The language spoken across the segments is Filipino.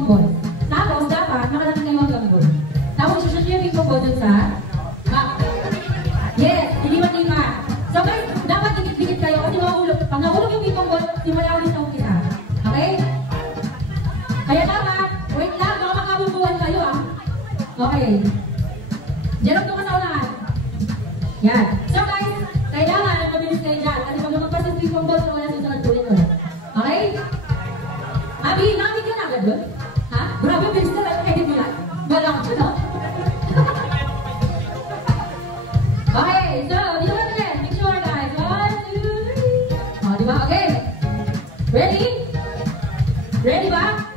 pong ball. Tapos, dapat, nakalating kayo ang gambol. Tapos, isushoot nyo yung ping pong ball dun sa map. Yes, lima-lima. So guys, dapat dikit-dikit kayo kasi pag nahulog yung ping pong ball, simula ulit sa umpisa. Okay? Kaya dapat, wait lang, baka makabubuhan kayo ah. Okay. Diyan lang ka sa unahan. Yan. So guys, kailangan mabilis kayo dyan. Kasi pag lumagpas yung ping pong ball, wala susunod ulit ulit. Okay? Abi, nakakit ka na agad doon? Ha? Grabe, bilis na lang. Edit mo lang. Balang ko, no? Okay, so, dito ka na. Make sure guys. 1, 2, 3. O, diba? Okay. Ready? Ready ba?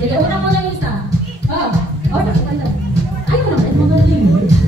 Sige, una mo lang isa. Oh, nakita lang. Ay, wala. Ay, mga liwit.